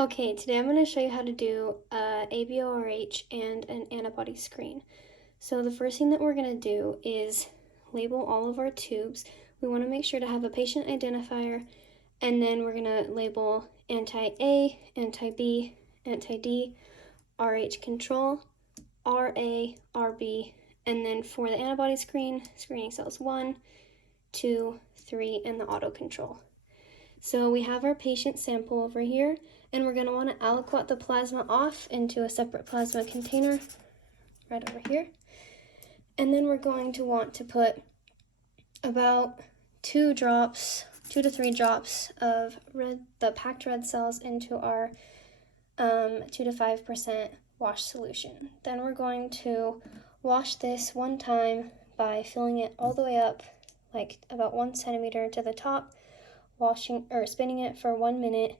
Okay, today I'm going to show you how to do ABORH and an antibody screen. So the first thing that we're going to do is label all of our tubes. We want to make sure to have a patient identifier, and then we're going to label anti-A, anti-B, anti-D, RH control, RA, RB, and then for the antibody screen, screening cells 1, 2, 3, and the auto control. So we have our patient sample over here, and we're going to want to aliquot the plasma off into a separate plasma container right over here. And then we're going to want to put about 2 to 3 drops of the packed red cells into our 2 to 5% wash solution. Then we're going to wash this one time by filling it all the way up, like about 1 centimeter to the top, washing or spinning it for 1 minute,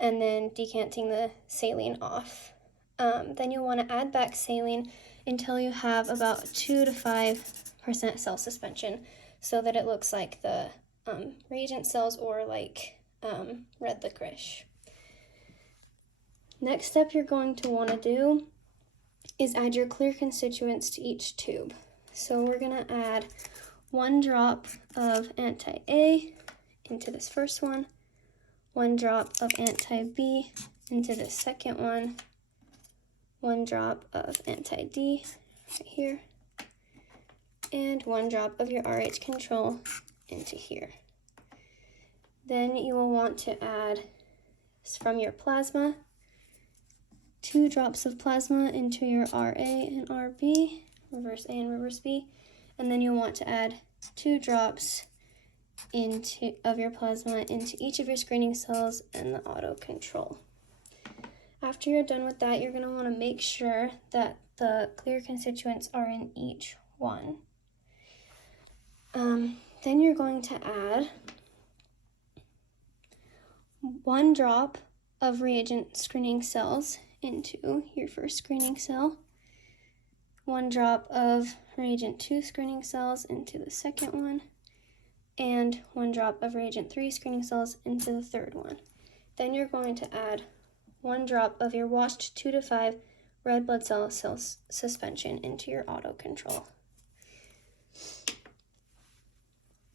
and then decanting the saline off. Then you'll want to add back saline until you have about 2 to 5% cell suspension, so that it looks like the reagent cells or like red licorice. Next step you're going to want to do is add your clear constituents to each tube. So we're going to add 1 drop of anti-A into this first one, 1 drop of anti-B into the second one, 1 drop of anti-D right here, and 1 drop of your RH control into here. Then you will want to add from your plasma 2 drops of plasma into your RA and RB, reverse A and reverse B, and then you'll want to add 2 drops of your plasma into each of your screening cells and the auto control. After you're done with that, you're going to want to make sure that the clear constituents are in each one. Then you're going to add 1 drop of reagent screening cells into your first screening cell, 1 drop of reagent 2 screening cells into the second one, and 1 drop of reagent 3 screening cells into the third one. Then you're going to add 1 drop of your washed 2 to 5 red blood cell suspension into your auto control.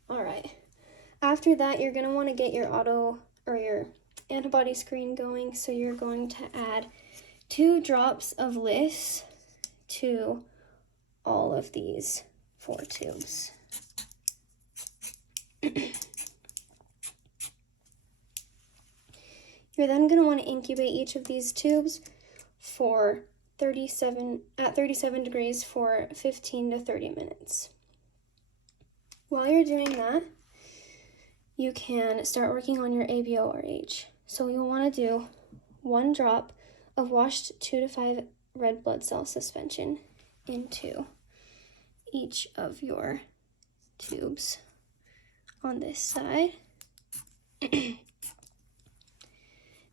All right. After that, you're going to want to get your your antibody screen going. So you're going to add 2 drops of Liss to all of these 4 tubes. You're then going to want to incubate each of these tubes for 37 degrees for 15 to 30 minutes. While you're doing that, you can start working on your ABORH. So you'll want to do 1 drop of washed 2 to 5 red blood cell suspension into each of your tubes on this side.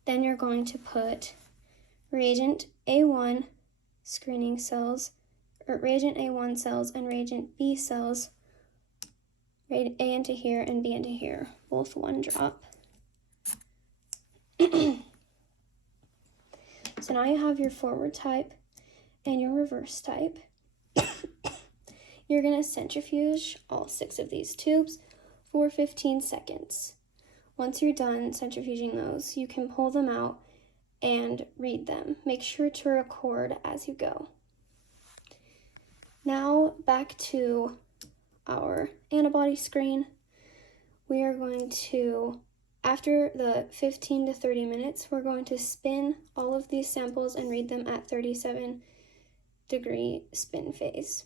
Then you're going to put reagent A1 screening cells, or reagent A1 cells and reagent B cells, A into here and B into here, both 1 drop. So now you have your forward type and your reverse type. You're going to centrifuge all 6 of these tubes for 15 seconds. Once you're done centrifuging those, you can pull them out and read them. Make sure to record as you go. Now back to our antibody screen. We are going to, after the 15 to 30 minutes, we're going to spin all of these samples and read them at 37-degree spin phase.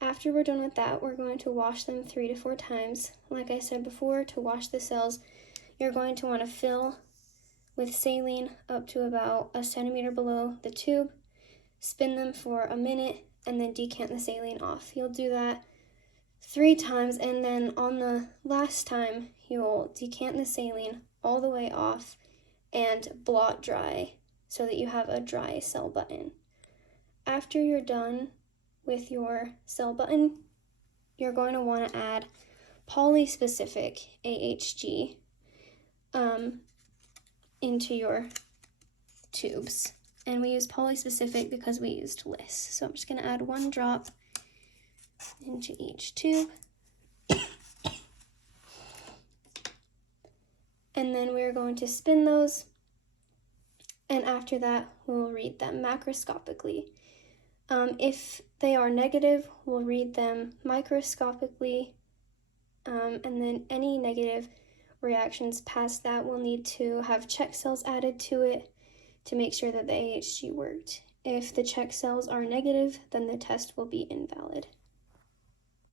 After we're done with that, we're going to wash them 3 to 4 times. Like I said before, to wash the cells, you're going to want to fill with saline up to about 1 centimeter below the tube, spin them for a minute, and then decant the saline off. You'll do that 3 times, and then on the last time, you'll decant the saline all the way off and blot dry so that you have a dry cell button. After you're done with your cell button, you're going to want to add polyspecific AHG into your tubes. And we use polyspecific because we used Liss. So I'm just going to add 1 drop into each tube. And then we're going to spin those. And after that, we'll read them macroscopically. If they are negative, we'll read them microscopically. And then any negative reactions past that, we'll need to have check cells added to it to make sure that the AHG worked. If the check cells are negative, then the test will be invalid.